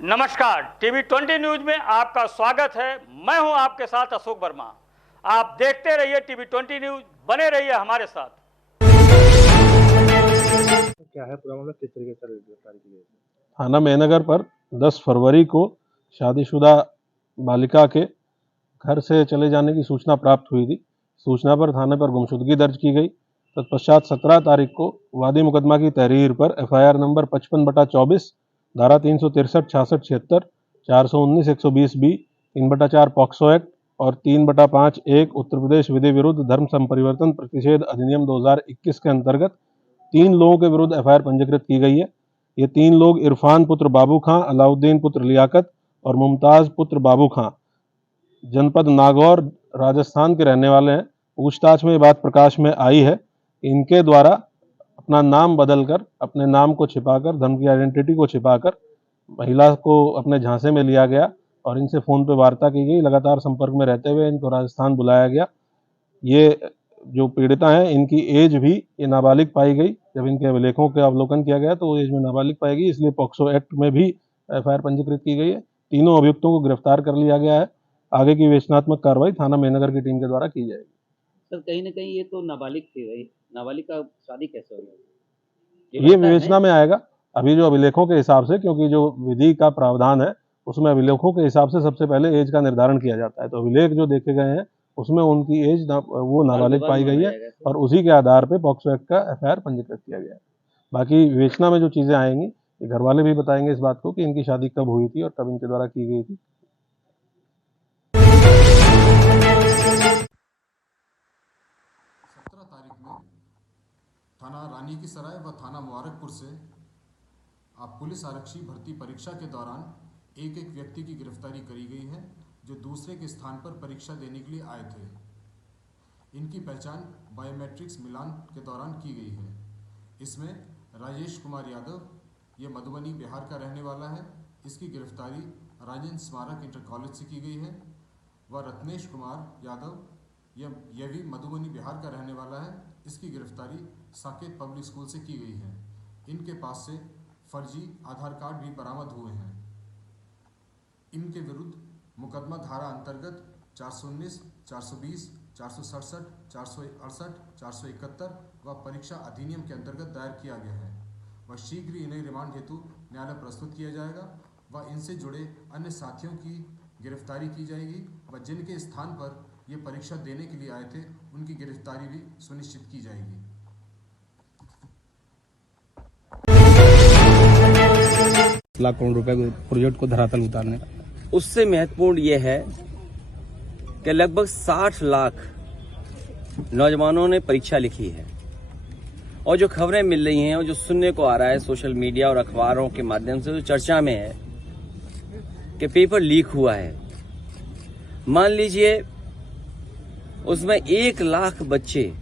नमस्कार, TV 20 news में आपका स्वागत है। मैं हूं आपके साथ अशोक वर्मा। आप देखते रहिए टीवी 20 न्यूज, बने रहिए हमारे साथ। क्या है पूरा मामला, किस तरीके से गिरफ्तारी की गई? थाना मेहनगर पर 10 फरवरी को शादीशुदा बालिका के घर से चले जाने की सूचना प्राप्त हुई थी। सूचना पर थाने पर गुमशुदगी दर्ज की गई। तत्पश्चात 17 तारीख को वादी मुकदमा की तहरीर पर एफआईआर नंबर 55/24, धारा 363, 66, 76, 419, 120 बी, 3/4 पॉक्सो एक्ट और 3/5(1) उत्तर प्रदेश विधि विरुद्ध धर्म संपरिवर्तन प्रतिषेध अधिनियम 2021 के अंतर्गत 3 लोगों के विरुद्ध एफआईआर पंजीकृत की गई है। ये 3 लोग इरफान पुत्र बाबू खां, अलाउद्दीन पुत्र लियाकत और मुमताज पुत्र बाबू खां जनपद नागौर राजस्थान के रहने वाले हैं। पूछताछ में ये बात प्रकाश में आई है, इनके द्वारा अपना नाम बदलकर, अपने नाम को छिपाकर, धर्म की आइडेंटिटी को छिपाकर महिला को अपने झांसे में लिया गया और इनसे फ़ोन पे वार्ता की गई। लगातार संपर्क में रहते हुए इनको राजस्थान बुलाया गया। ये जो पीड़िता हैं, इनकी एज भी ये नाबालिग पाई गई। जब इनके अभिलेखों का अवलोकन किया गया तो वो एज में नाबालिग पाई गई, इसलिए पॉक्सो एक्ट में भी एफआईआर पंजीकृत की गई है। तीनों अभियुक्तों को गिरफ्तार कर लिया गया है। आगे की विवेचनात्मक कार्रवाई थाना मेहनगर की टीम के द्वारा की जाएगी। सर, कहीं ना कहीं ये तो नाबालिग थी भाई, नाबालिग का शादी कैसे हो गया? ये विवेचना में आएगा। अभी जो अभिलेखों के हिसाब से, क्योंकि जो विधि का प्रावधान है उसमें अभिलेखों के हिसाब से सबसे पहले एज का निर्धारण किया जाता है। तो अभिलेख जो देखे गए हैं उसमें उनकी एज वो नाबालिग पाई गई है और उसी के आधार पे पॉक्सो एक्ट का एफआईआर पंजीकृत किया गया है। बाकी विवेचना में जो चीजें आएंगी, ये घर वाले भी बताएंगे इस बात को कि इनकी शादी कब हुई थी और कब इनके द्वारा की गई थी। 17 तारीख में थाना रानी की सराय व थाना मुबारकपुर से पुलिस आरक्षी भर्ती परीक्षा के दौरान एक व्यक्ति की गिरफ्तारी करी गई है जो दूसरे के स्थान पर परीक्षा देने के लिए आए थे। इनकी पहचान बायोमेट्रिक्स मिलान के दौरान की गई है। इसमें राजेश कुमार यादव, ये मधुबनी बिहार का रहने वाला है। इसकी गिरफ्तारी राजेंद्र स्मारक इंटर कॉलेज से की गई है। व रत्नेश कुमार यादव, यह भी मधुबनी बिहार का रहने वाला है। इसकी गिरफ्तारी साकेत पब्लिक स्कूल से की गई है। इनके पास से फर्जी आधार कार्ड भी बरामद हुए हैं। इनके विरुद्ध मुकदमा धारा अंतर्गत 419, 420, 467, 468, 471 व परीक्षा अधिनियम के अंतर्गत दायर किया गया है। वह शीघ्र ही इन्हें रिमांड हेतु न्यायालय प्रस्तुत किया जाएगा व इनसे जुड़े अन्य साथियों की गिरफ्तारी की जाएगी व जिनके स्थान पर ये परीक्षा देने के लिए आए थे उनकी गिरफ्तारी भी सुनिश्चित की जाएगी। लाख करोड़ रुपए के प्रोजेक्ट को धरातल उतारने का, उससे महत्वपूर्ण ये है कि लगभग 60 लाख नौजवानों ने परीक्षा लिखी है और जो खबरें मिल रही हैं और जो सुनने को आ रहा है सोशल मीडिया और अखबारों के माध्यम से, जो चर्चा में है कि पेपर लीक हुआ है। मान लीजिए उसमें 1 लाख बच्चे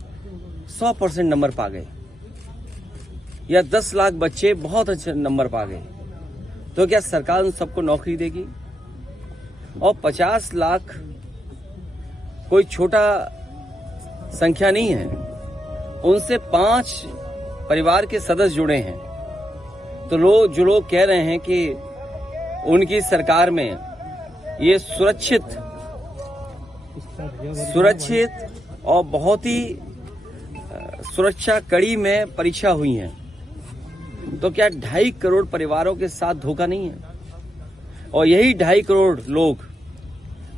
100% नंबर पा गए या 10 लाख बच्चे बहुत अच्छे नंबर पा गए, तो क्या सरकार उन सबको नौकरी देगी? और 50 लाख कोई छोटा संख्या नहीं है, उनसे 5 परिवार के सदस्य जुड़े हैं। तो जो लोग कह रहे हैं कि उनकी सरकार में ये सुरक्षित और बहुत ही सुरक्षा कड़ी में परीक्षा हुई है, तो क्या 2.5 करोड़ परिवारों के साथ धोखा नहीं है? और यही 2.5 करोड़ लोग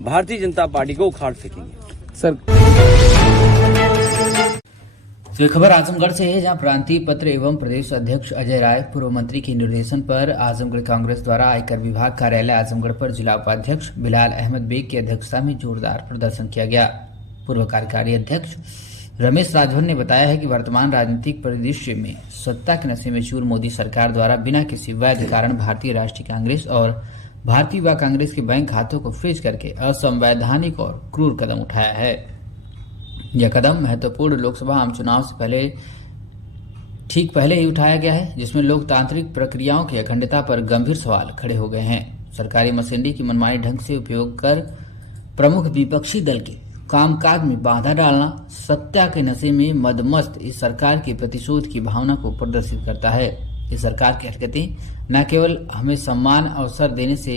भारतीय जनता पार्टी को उखाड़ फेंकेंगे। सर तो खबर आजमगढ़ से है, जहां प्रांतीय पत्र एवं प्रदेश अध्यक्ष अजय राय पूर्व मंत्री के निर्देशन पर आजमगढ़ कांग्रेस द्वारा आयकर विभाग कार्यालय आजमगढ़ पर जिला उपाध्यक्ष बिलाल अहमद बेग की अध्यक्षता में जोरदार प्रदर्शन किया गया। पूर्व कार्यकारी अध्यक्ष रमेश राजभर ने बताया है कि वर्तमान राजनीतिक परिदृश्य में सत्ता के नशे में चूर मोदी सरकार द्वारा बिना किसी वैध कारण भारतीय राष्ट्रीय कांग्रेस और भारतीय युवा कांग्रेस के बैंक खातों को फ्रीज करके असंवैधानिक और क्रूर कदम उठाया है। यह कदम महत्वपूर्ण लोकसभा आम चुनाव से ठीक पहले ही उठाया गया है, जिसमें लोकतांत्रिक प्रक्रियाओं की अखंडता पर गंभीर सवाल खड़े हो गए हैं। सरकारी मशीनरी की मनमानी ढंग से उपयोग कर प्रमुख विपक्षी दल के कामकाज में बाधा डालना सत्ता के नशे में मदमस्त इस सरकार की प्रतिशोध की भावना को प्रदर्शित करता है। ये सरकार की हरकतें न केवल हमें सम्मान अवसर देने से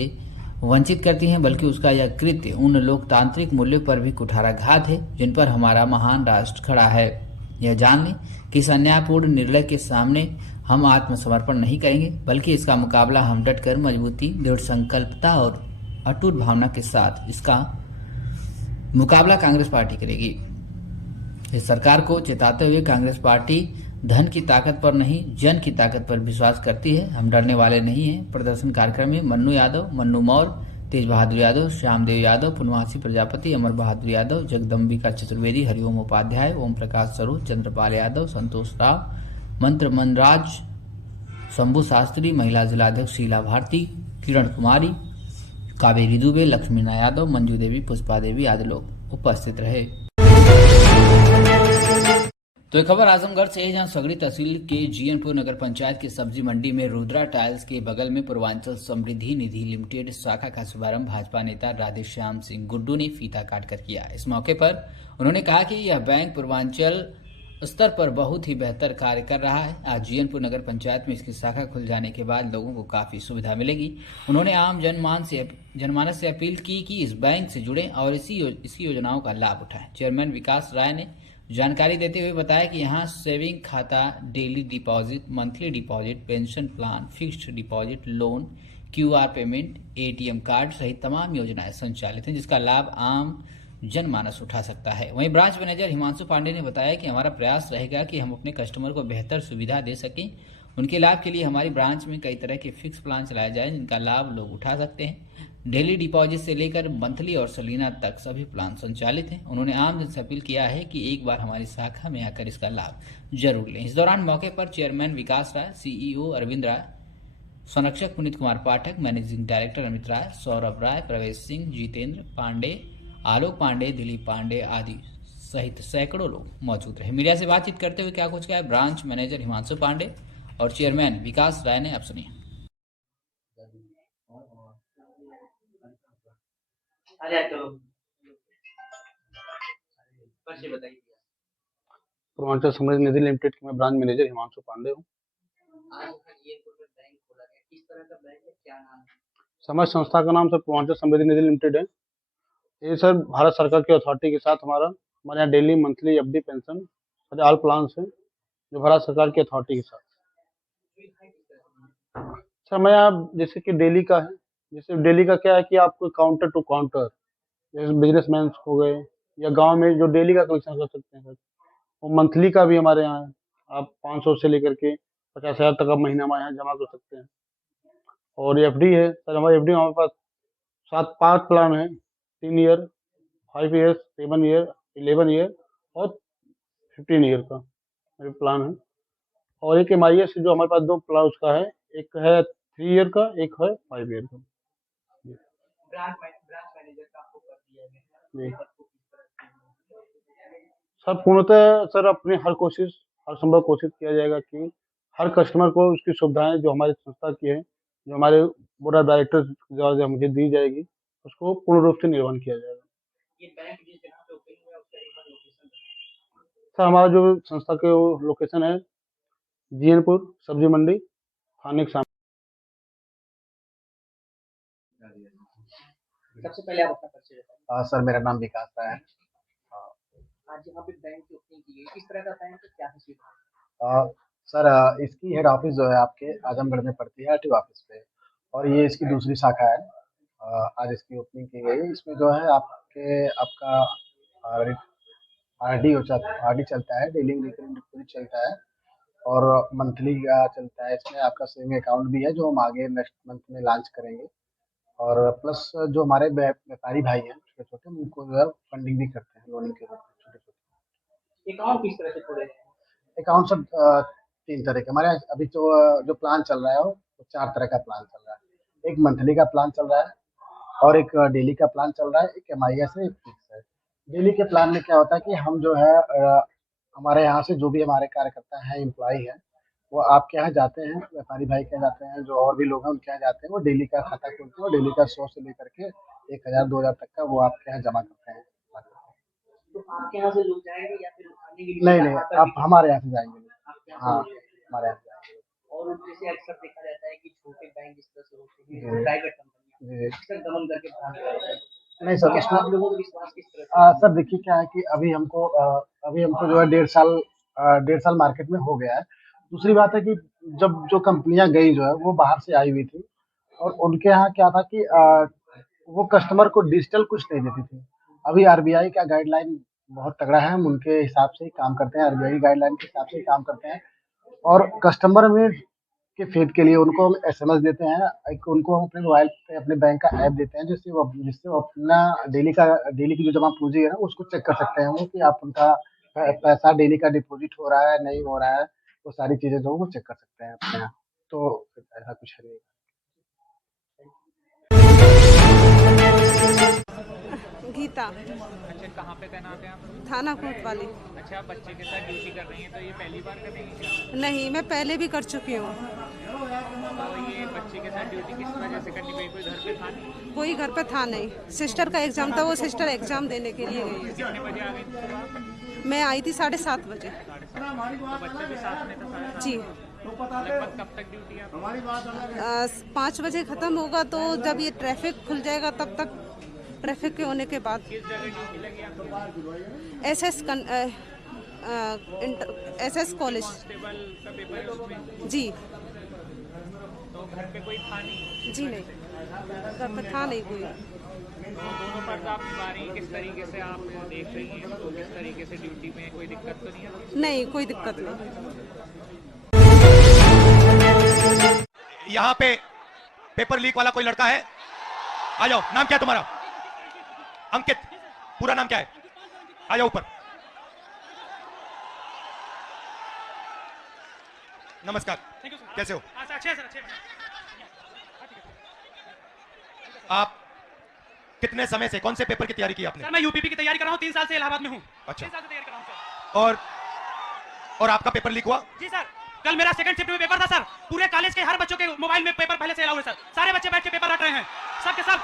वंचित करती हैं, बल्कि उसका यह कृत्य उन लोकतांत्रिक मूल्यों पर भी कुठाराघात है जिन पर हमारा महान राष्ट्र खड़ा है। यह जान लें कि इस अन्यायपूर्ण निर्णय के सामने हम आत्मसमर्पण नहीं करेंगे, बल्कि इसका मुकाबला हम डटकर मजबूती, दृढ़ संकल्पता और अटूट भावना के साथ इसका मुकाबला कांग्रेस पार्टी करेगी। इस सरकार को चेताते हुए कांग्रेस पार्टी धन की ताकत पर नहीं, जन की ताकत पर विश्वास करती है। हम डरने वाले नहीं हैं। प्रदर्शन कार्यक्रम में मन्नू यादव, मन्नू मौर्य, तेज बहादुर यादव, श्यामदेव यादव, पुनवासी प्रजापति, अमर बहादुर यादव, जगदम्बिका चतुर्वेदी, हरिओम उपाध्याय, ओम प्रकाश स्वरूप, चंद्रपाल यादव, संतोष राव, मंत्र मनराज, शंभू शास्त्री, महिला जिलाध्यक्ष शीला भारती, किरण कुमारी, कावेरी दुबे, लक्ष्मीना यादव, मंजू देवी, पुष्पा देवी आदि लोग उपस्थित रहे। तो एक खबर आजमगढ़ से है, जहां सगड़ी तहसील के जीएनपुर नगर पंचायत की सब्जी मंडी में रुद्रा टाइल्स के बगल में पूर्वांचल समृद्धि निधि लिमिटेड शाखा का शुभारंभ भाजपा नेता राधेश्याम सिंह गुड्डू ने फीता काटकर किया। इस मौके पर उन्होंने कहा कि यह बैंक पूर्वांचल स्तर पर बहुत ही बेहतर कार्य कर रहा है। आज जीएनपुर नगर पंचायत में इसकी शाखा खुल जाने के बाद लोगों को काफी सुविधा मिलेगी। उन्होंने आम जनमानस से अपील की कि इस बैंक से जुड़ें और इसी योजनाओं का लाभ उठाएं। चेयरमैन विकास राय ने जानकारी देते हुए बताया कि यहां सेविंग खाता, daily deposit, monthly deposit, pension plan, fixed deposit, loan, QR payment, ATM card सहित तमाम योजनाएं संचालित हैं, जिसका लाभ आम जनमानस उठा सकता है। वहीं ब्रांच मैनेजर हिमांशु पांडे ने बताया कि हमारा प्रयास रहेगा कि हम अपने कस्टमर को बेहतर सुविधा दे सकें। उनके लाभ के लिए हमारी ब्रांच में कई तरह के फिक्स प्लान चलाए जाए, जिनका लाभ लोग उठा सकते हैं। डेली डिपॉजिट से लेकर मंथली और सलीना तक सभी प्लान संचालित हैं। उन्होंने आम जन से अपील किया है कि एक बार हमारी शाखा में आकर इसका लाभ जरूर लें। इस दौरान मौके पर चेयरमैन विकास राय, सीईओ अरविंद राय, संरक्षक पुनीत कुमार पाठक, मैनेजिंग डायरेक्टर अमित राय, सौरभ राय, प्रवेश सिंह, जितेंद्र पांडे, आलोक पांडे, दिलीप पांडे आदि सहित सैकड़ों लोग मौजूद रहे। मीडिया से बातचीत करते हुए क्या कुछ कहा ब्रांच मैनेजर हिमांशु पांडे और चेयरमैन विकास राय ने, आप सुनिए। पूर्वांचल समृद्धि निधि लिमिटेड के मैं ब्रांच मैनेजर हिमांशु पांडे हूँ। समझ संस्था का नाम सर पूर्वांचल समृद्धि निधि लिमिटेड है। ये सर भारत सरकार की अथॉरिटी के साथ हमारे यहाँ daily, monthly, FD, pension all plan है जो भारत सरकार की अथॉरिटी के साथ। सर मैं यहाँ जैसे कि डेली का है, जैसे डेली का क्या है कि आपको काउंटर टू काउंटर, जैसे बिजनेसमैन हो गए या गांव में जो डेली का कलेक्शन कर सकते हैं सर, वो मंथली का भी हमारे यहाँ है। आप 500 से लेकर के 50,000 तक आप महीना हमारे यहाँ जमा कर सकते हैं। और एफडी है सर, हमारी एफडी हमारे पास 5 प्लान है, 3 ईयर, 5 ईयर, 7 ईयर, 11 ईयर और 15 ईयर का प्लान है। और एक MIS जो हमारे पास 2 प्लान उसका है, एक है 3 ईयर का, एक है 5 ईयर का। जी सर, पूर्णतः सर अपनी हर संभव कोशिश किया जाएगा कि हर कस्टमर को उसकी सुविधाएं जो हमारी संस्था की है, जो हमारे बोर्ड ऑफ डायरेक्टर्स द्वारा मुझे दी जाएगी, उसको पूर्ण रूप से निर्वहन किया जाएगा। सर हमारा जो संस्था के लोकेशन है जीएनपुर सब्जी मंडी, थाने के सामने। सबसे पहले आप अपना परिचय बताएं। सर मेरा नाम विकास राय है। आज यहाँ पे बैंक की ओपनिंग की है, किस तरह का बैंक है, क्या है सुविधा? सर इसकी हेड ऑफिस जो है आपके आजमगढ़ में पड़ती है, आरटीओ ऑफिस पे, और ये इसकी दूसरी शाखा है। आज इसकी ओपनिंग की गई। इसमें जो है आपका आरडी चलता है, डेली रिकरिंग डिपॉजिट चलता है और मंथली का चलता है। इसमें आपका सेविंग अकाउंट भी है जो हम आगे नेक्स्ट मंथ में लॉन्च करेंगे। और प्लस जो हमारे व्यापारी भाई हैं छोटे छोटे, उनको जो है फंडिंग भी करते हैं लोन के रूप में। छोटे अकाउंट किस तरह से खोले हैं? अकाउंट सब 3 तरह के हमारे यहाँ अभी जो प्लान चल रहा है वो 4 तरह का प्लान चल रहा है। एक मंथली का प्लान चल रहा है और एक डेली का प्लान चल रहा है, एक MIS है, एक फिक्स है। डेली के प्लान में क्या होता है कि हम जो है हमारे यहाँ से जो भी हमारे कार्यकर्ता हैं, एम्प्लॉय हैं, वो आपके यहाँ जाते हैं, व्यापारी भाई के यहाँ जाते हैं, जो और भी लोग हैं उनके यहाँ जाते हैं, वो डेली का खाता खोलते हैं और डेली का 100 से लेकर के 1000-2000 तक का वो आपके यहाँ जमा करते हैं। तो आपके यहाँ से लोग जाएंगे या फिर नहीं, आप हमारे यहाँ से जाएंगे। हाँ, हमारे यहाँ से जाएंगे। और जैसे अक्सर देखा जाता है कि छोटे बैंक जिस तरह से होते हैं प्राइवेट कंपनियां अक्सर दमन करके भाग जाते हैं। नहीं सर, इसमें आप लोगों को विश्वास किस तरह से? सर देखिए क्या है कि अभी हमको जो है 1.5 साल मार्केट में हो गया है। दूसरी बात है कि जब जो कंपनियां गई जो है वो बाहर से आई हुई थी, और उनके यहाँ क्या था कि वो कस्टमर को डिजिटल कुछ नहीं देती थी। अभी आरबीआई का गाइडलाइन बहुत तगड़ा है, हम उनके हिसाब से ही काम करते हैं, आरबीआई गाइडलाइन के हिसाब से ही काम करते हैं। और कस्टमर में के फेड के लिए उनको हम एसएमएस देते हैं, उनको हम अपने मोबाइल पे अपने बैंक का ऐप देते हैं, जिससे वो अपना डेली की जो जमा पूंजी है ना उसको चेक कर सकते हैं वो, कि आप उनका पैसा डेली का डिपॉजिट हो रहा है नहीं हो रहा है, वो सारी चीजें जो वो चेक कर सकते हैं अपने यहाँ। तो ऐसा कुछ है नहीं। गीता। अच्छा, कहाँ पे तैनात हैं आप? थाना कोतवाली। अच्छा, आप बच्चे के साथ ड्यूटी कर रही हैं, तो ये पहली बार कर रही हैं क्या? नहीं, मैं पहले भी कर चुकी हूँ। तो ये बच्चे के साथ ड्यूटी किस वजह से करनी पड़ी? कोई घर पे था नहीं? कोई घर पे था नहीं, सिस्टर का एग्जाम था, वो सिस्टर एग्जाम देने के लिए गई है। कितने बजे आ गई थी? मैं आई थी 7:30 बजे। तो बच्चा भी साथ में था? जी। लगभग कब तक ड्यूटी है? 5 बजे खत्म होगा, तो जब ये ट्रैफिक खुल जाएगा तब तक, ट्रैफिक के होने के बाद। किस जगह ड्यूटी लगी आपको? SS college. कांस्टेबल का पेपर है उसमें? जी। तो घर पे कोई था नहीं? जी नहीं, घर पे था नहीं कोई। तो दोनों पर्दा आप निभा रही हैं, किस तरीके से आप देख रही हैं तो किस तरीके से ड्यूटी में कोई दिक्कत तो नहीं है? नहीं, कोई दिक्कत नहीं। यहाँ पे पेपर लीक वाला कोई लड़का है? आ जाओ। नाम क्या है तुम्हारा? अंकित। पूरा नाम क्या है? आ जाओ ऊपर। नमस्कार, कैसे हो? अच्छे सर, अच्छे। आप कितने समय से कौन से पेपर की तैयारी की आपने? सर, मैं यूपीपी की तैयारी कर रहा हूँ, 3 साल से इलाहाबाद में हूँ। अच्छा। 3 साल से तैयारी कर रहा हूँ सर। और आपका पेपर लीक हुआ? जी सर, कल मेरा सेकंड शिफ्ट में पेपर था सर। पूरे कॉलेज के हर बच्चों के मोबाइल में पेपर पहले से अलाउ है सर। सारे बच्चे बैठ के पेपर रट रहे हैं, सब के सब।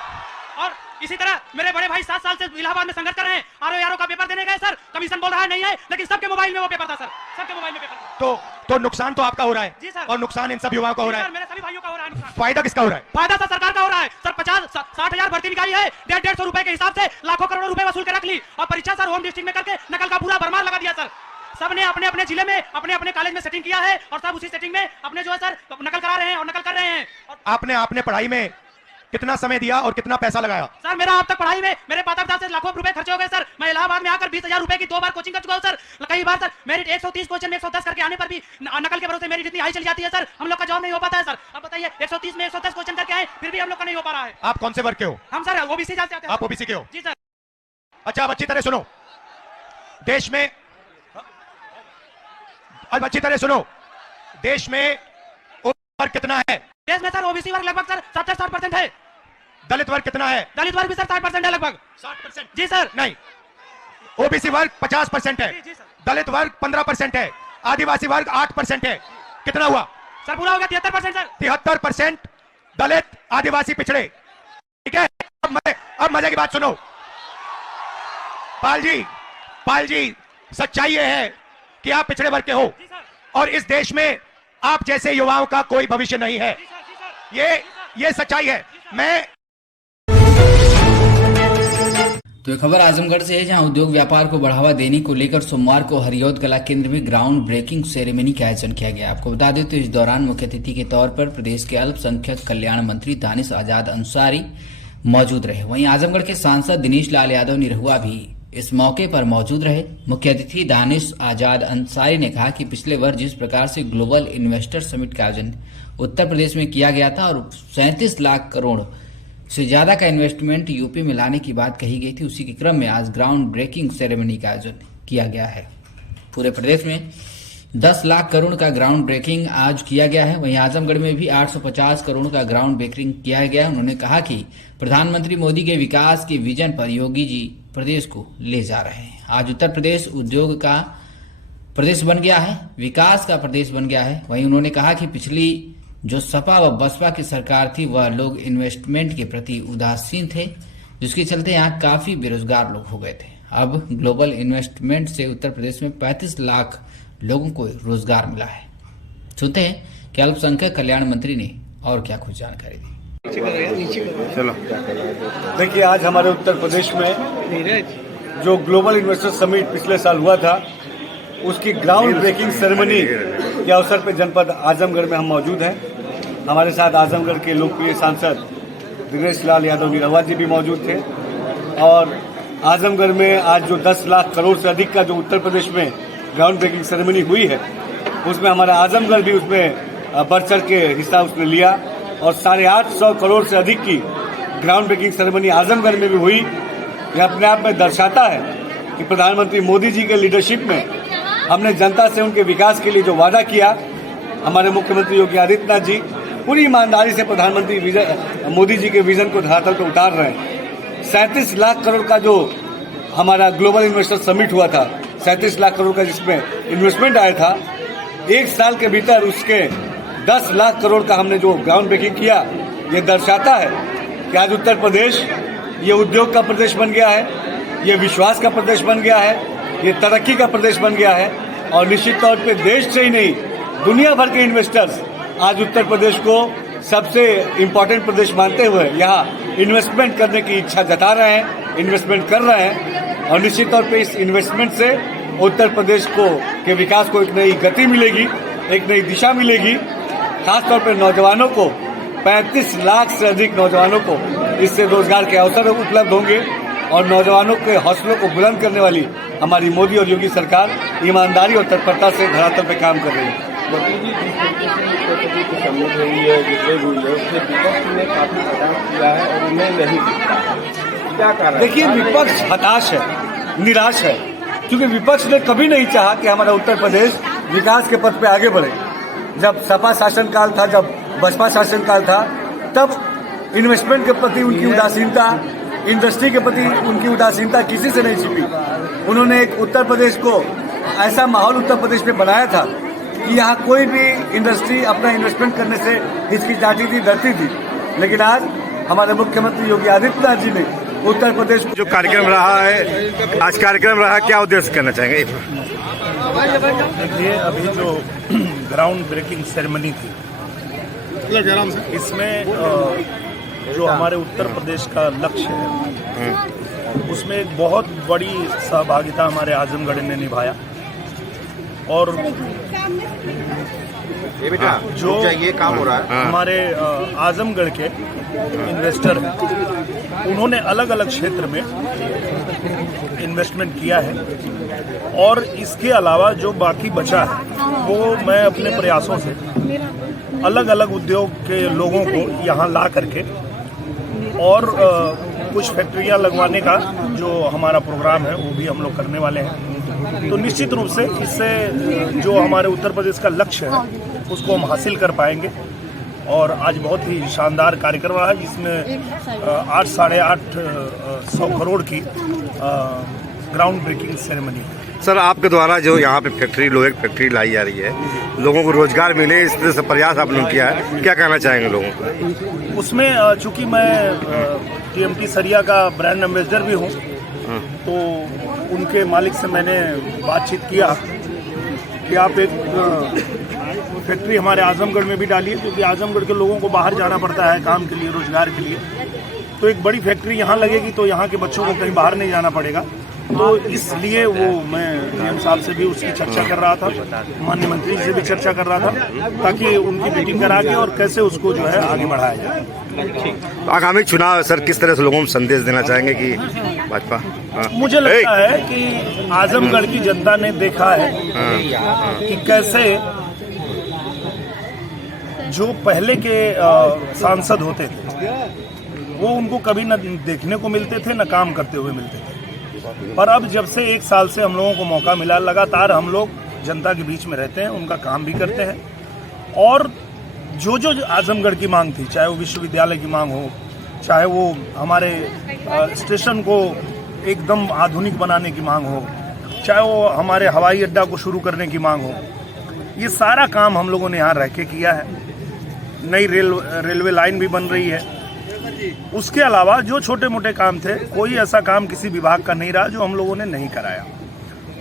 और इसी तरह मेरे बड़े भाई 7 साल से इलाहाबाद में संघर्ष कर रहे हैं, आरओ का पेपर देने गए सर। कमीशन बोल रहा है नहीं है, लेकिन सबके मोबाइल में वो पेपर था सर, सबके मोबाइल में पेपर था। तो नुकसान तो आपका हो रहा है? जी सर। और नुकसान इन सब युवाओं का हो रहा है? मेरे सभी भाइयों का हो रहा है नुकसान। फायदा किसका हो रहा है? फायदा सर सरकार का हो रहा है सर। 50-60 हजार भर्ती निकाली है, 150 रुपए के हिसाब से लाखों करोड़ों रुपए वसूल के रख ली, और परीक्षा सर होम डिस्ट्रिक्ट में करके नकल का पूरा भरमार लगा दिया सर। सबने अपने अपने जिले में अपने अपने कॉलेज में सेटिंग किया है, और सब उसी सेटिंग में अपने जो है सर नकल करा रहे हैं और नकल कर रहे हैं। आपने पढ़ाई में कितना समय दिया और कितना पैसा लगाया? सर, मेरा अब तक पढ़ाई में मेरे माता पिता से लाखों रुपए खर्चे हो गए सर। मैं इलाहाबाद में आकर 20,000 रुपए की 2 बार कोचिंग कर चुका हूं सर। कई बार सर मेरिट 130 क्वेश्चन में 110 करके आने पर भी नकल के भरोसे मेरी इतनी हाई चली जाती है सर, हम लोग का जॉब नहीं हो पाता है सर। अब बताइए, 130 में 110 क्वेश्चन करके आए, फिर भी हम लोग का नहीं हो पा रहा है। आप कौन से वर्ग के हो? हम सर ओबीसी जाते हैं। आप ओबीसी के हो? जी सर। अच्छा, अब अच्छी तरह सुनो। देश में अब अच्छी तरह सुनो, देश में ओबीसी वर्ग कितना है? देश में सर ओबीसी वर्ग लगभग सर 70-60% है। दलित वर्ग कितना है? दलित वर्ग भी सर 60% है लगभग। 60%? जी सर। नहीं, ओबीसी वर्ग 50% है, दलित वर्ग 15% है, आदिवासी वर्ग 8% है। कितना हुआ सर? पूरा हो गया 73% सर। 73% दलित आदिवासी पिछड़े। ठीक है, अब मजे की बात सुनो। पाल जी, सच्चाई ये है कि आप पिछड़े वर्ग के हो, और इस देश में आप जैसे युवाओं का कोई भविष्य नहीं है। ये सच्चाई है। मैं तो खबर आजमगढ़ से है, जहां उद्योग व्यापार को बढ़ावा देने को लेकर सोमवार को हरियौद कला केंद्र में ग्राउंड ब्रेकिंग सेरेमनी का आयोजन किया गया। आपको बता दें तो इस दौरान मुख्य अतिथि के तौर पर प्रदेश के अल्पसंख्यक कल्याण मंत्री दानिश आजाद अंसारी मौजूद रहे। वहीं आजमगढ़ के सांसद दिनेश लाल यादव निरहुआ भी इस मौके पर मौजूद रहे। मुख्य अतिथि दानिश आजाद अंसारी ने कहा कि पिछले वर्ष जिस प्रकार से ग्लोबल इन्वेस्टर समिट का आयोजन उत्तर प्रदेश में किया गया था और 37 लाख करोड़ से ज्यादा का इन्वेस्टमेंट यूपी में लाने की बात कही गई थी, उसी के क्रम में आज ग्राउंड ब्रेकिंग सेरेमनी का आयोजन किया गया है। पूरे प्रदेश में 10 लाख करोड़ का ग्राउंड ब्रेकिंग आज किया गया है। वहीं आजमगढ़ में भी 850 करोड़ का ग्राउंड ब्रेकिंग किया गया। उन्होंने कहा कि प्रधानमंत्री मोदी के विकास के विजन पर योगी जी प्रदेश को ले जा रहे हैं। आज उत्तर प्रदेश उद्योग का प्रदेश बन गया है, विकास का प्रदेश बन गया है। वहीं उन्होंने कहा कि पिछली जो सपा व बसपा की सरकार थी वह लोग इन्वेस्टमेंट के प्रति उदासीन थे, जिसके चलते यहाँ काफी बेरोजगार लोग हो गए थे। अब ग्लोबल इन्वेस्टमेंट से उत्तर प्रदेश में 35 लाख लोगों को रोजगार मिला है। सुनते हैं कि अल्पसंख्यक कल्याण मंत्री ने और क्या कुछ जानकारी दी। चलो देखिए, आज हमारे उत्तर प्रदेश में जो ग्लोबल इन्वेस्टर समिट पिछले साल हुआ था, उसकी ग्राउंड ब्रेकिंग सेरेमनी के अवसर पर जनपद आजमगढ़ में हम मौजूद हैं। हमारे साथ आजमगढ़ के लोकप्रिय सांसद दिनेश लाल यादव निरहुआ जी भी मौजूद थे। और आजमगढ़ में आज जो 10 लाख करोड़ से अधिक का जो उत्तर प्रदेश में ग्राउंड ब्रेकिंग सेरेमनी हुई है, उसमें हमारा आजमगढ़ भी उसमें बढ़ चढ़ के हिस्सा उसने लिया और 850 करोड़ से अधिक की ग्राउंड ब्रेकिंग सेरेमनी आजमगढ़ में भी हुई। यह अपने आप में दर्शाता है कि प्रधानमंत्री मोदी जी के लीडरशिप में हमने जनता से उनके विकास के लिए जो वादा किया, हमारे मुख्यमंत्री योगी आदित्यनाथ जी पूरी ईमानदारी से प्रधानमंत्री मोदी जी के विजन को धरातल पर उतार रहे हैं। 37 लाख करोड़ का जो हमारा ग्लोबल इन्वेस्टर समिट हुआ था, 37 लाख करोड़ का जिसमें इन्वेस्टमेंट आया था, एक साल के भीतर उसके 10 लाख करोड़ का हमने जो ग्राउंड ब्रेकिंग किया, ये दर्शाता है कि आज उत्तर प्रदेश ये उद्योग का प्रदेश बन गया है, ये विश्वास का प्रदेश बन गया है, ये तरक्की का प्रदेश बन गया है। और निश्चित तौर पे देश से ही नहीं, दुनिया भर के इन्वेस्टर्स आज उत्तर प्रदेश को सबसे इम्पोर्टेंट प्रदेश मानते हुए यहाँ इन्वेस्टमेंट करने की इच्छा जता रहे हैं, इन्वेस्टमेंट कर रहे हैं। और निश्चित तौर पे इस इन्वेस्टमेंट से उत्तर प्रदेश के विकास को एक नई गति मिलेगी, एक नई दिशा मिलेगी। खासतौर पर नौजवानों को, 35 लाख से अधिक नौजवानों को इससे रोजगार के अवसर उपलब्ध होंगे। और नौजवानों के हौसलों को बुलंद करने वाली हमारी मोदी और योगी सरकार ईमानदारी और तत्परता से धरातल पर काम कर रही है। देखिए, विपक्ष हताश है, निराश है, क्योंकि विपक्ष ने कभी नहीं चाहा कि हमारा उत्तर प्रदेश विकास के पथ पे आगे बढ़े। जब सपा शासनकाल था, जब बसपा शासनकाल था, तब इन्वेस्टमेंट के प्रति उनकी उदासीनता, इंडस्ट्री के प्रति उनकी उदासीनता किसी से नहीं छिपी। उन्होंने एक उत्तर प्रदेश को ऐसा माहौल उत्तर प्रदेश में बनाया था कि यहाँ कोई भी इंडस्ट्री अपना इन्वेस्टमेंट करने से हिचकिचाती थी, डरती थी। लेकिन आज हमारे मुख्यमंत्री योगी आदित्यनाथ जी ने उत्तर प्रदेश जो कार्यक्रम रहा है, आज कार्यक्रम रहा, क्या उद्देश्य करना चाहेंगे? देखिए, अभी जो ग्राउंड ब्रेकिंग सेरेमनी थी, इसमें जो हमारे उत्तर प्रदेश का लक्ष्य है, उसमें एक बहुत बड़ी सहभागिता हमारे आजमगढ़ ने निभाया। और जो ये काम हो रहा है, हमारे आजमगढ़ के इन्वेस्टर हैं, उन्होंने अलग अलग क्षेत्र में इन्वेस्टमेंट किया है। और इसके अलावा जो बाकी बचा है, वो मैं अपने प्रयासों से अलग अलग उद्योग के लोगों को यहाँ ला करके और कुछ फैक्ट्रियाँ लगवाने का जो हमारा प्रोग्राम है, वो भी हम लोग करने वाले हैं। तो निश्चित रूप से इससे जो हमारे उत्तर प्रदेश का लक्ष्य है, उसको हम हासिल कर पाएंगे। और आज बहुत ही शानदार कार्यक्रम रहा है, जिसमें 8-850 करोड़ की ग्राउंड ब्रेकिंग सेरेमनी। सर, आपके द्वारा जो यहाँ पे फैक्ट्री, लोहे की फैक्ट्री लाई जा रही है, लोगों को रोजगार मिले, इस तरह से प्रयास आपने किया है, क्या कहना चाहेंगे लोगों को? उसमें चूंकि मैं TMT सरिया का ब्रांड एम्बेसडर भी हूँ, तो उनके मालिक से मैंने बातचीत किया कि आप एक फैक्ट्री हमारे आजमगढ़ में भी डालिए, क्योंकि आजमगढ़ के लोगों को बाहर जाना पड़ता है काम के लिए, रोजगार के लिए। तो एक बड़ी फैक्ट्री यहाँ लगेगी, तो यहाँ के बच्चों को कहीं बाहर नहीं जाना पड़ेगा। तो इसलिए वो मैं DM साहब से भी उसकी चर्चा कर रहा था, माननीय मंत्री से भी चर्चा कर रहा था, ताकि उनकी मीटिंग करा के और कैसे उसको जो है आगे बढ़ाया जाए। आगामी चुनाव सर, किस तरह से लोगों को संदेश देना चाहेंगे कि भाजपा? मुझे लगता है कि आजमगढ़ की जनता ने देखा है कि कैसे जो पहले के सांसद होते थे, वो उनको कभी न देखने को मिलते थे, न काम करते हुए मिलते थे। पर अब जब से 1 साल से हम लोगों को मौका मिला, लगातार हम लोग जनता के बीच में रहते हैं, उनका काम भी करते हैं। और जो जो आजमगढ़ की मांग थी, चाहे वो विश्वविद्यालय की मांग हो, चाहे वो हमारे स्टेशन को एकदम आधुनिक बनाने की मांग हो, चाहे वो हमारे हवाई अड्डा को शुरू करने की मांग हो, ये सारा काम हम लोगों ने यहाँ रह के किया है। नई रेलवे लाइन भी बन रही है। उसके अलावा जो छोटे मोटे काम थे, कोई ऐसा काम किसी विभाग का नहीं रहा जो हम लोगों ने नहीं कराया।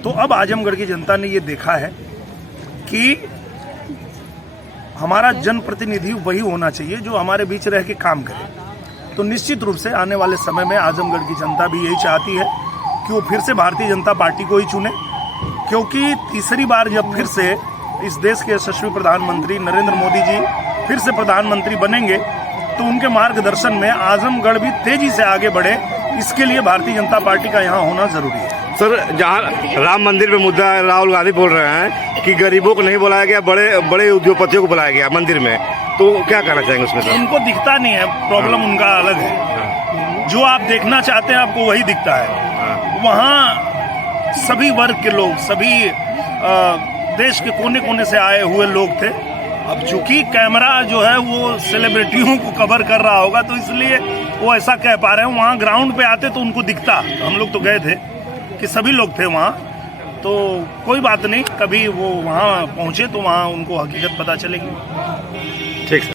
तो अब आजमगढ़ की जनता ने ये देखा है कि हमारा जनप्रतिनिधि वही होना चाहिए जो हमारे बीच रह के काम करे। तो निश्चित रूप से आने वाले समय में आजमगढ़ की जनता भी यही चाहती है कि वो फिर से भारतीय जनता पार्टी को ही चुने, क्योंकि तीसरी बार जब फिर से इस देश के यशस्वी प्रधानमंत्री नरेंद्र मोदी जी फिर से प्रधानमंत्री बनेंगे तो उनके मार्गदर्शन में आजमगढ़ भी तेजी से आगे बढ़े, इसके लिए भारतीय जनता पार्टी का यहाँ होना जरूरी है। सर, जहाँ राम मंदिर पे मुद्दा है, राहुल गांधी बोल रहे हैं कि गरीबों को नहीं बुलाया गया, बड़े बड़े उद्योगपतियों को बुलाया गया मंदिर में, तो क्या कहना चाहेंगे उसमें सर? उनको दिखता नहीं है, प्रॉब्लम उनका अलग है। जो आप देखना चाहते हैं आपको वही दिखता है। वहाँ सभी वर्ग के लोग, सभी देश के कोने कोने से आए हुए लोग थे। अब चूंकि कैमरा जो है वो सेलिब्रिटियों को कवर कर रहा होगा तो इसलिए वो ऐसा कह पा रहे हैं। वहाँ ग्राउंड पे आते तो उनको दिखता, हम लोग तो गए थे कि सभी लोग थे वहाँ, तो कोई बात नहीं, कभी वो वहाँ पहुँचे तो वहाँ उनको हकीकत पता चलेगी। ठीक।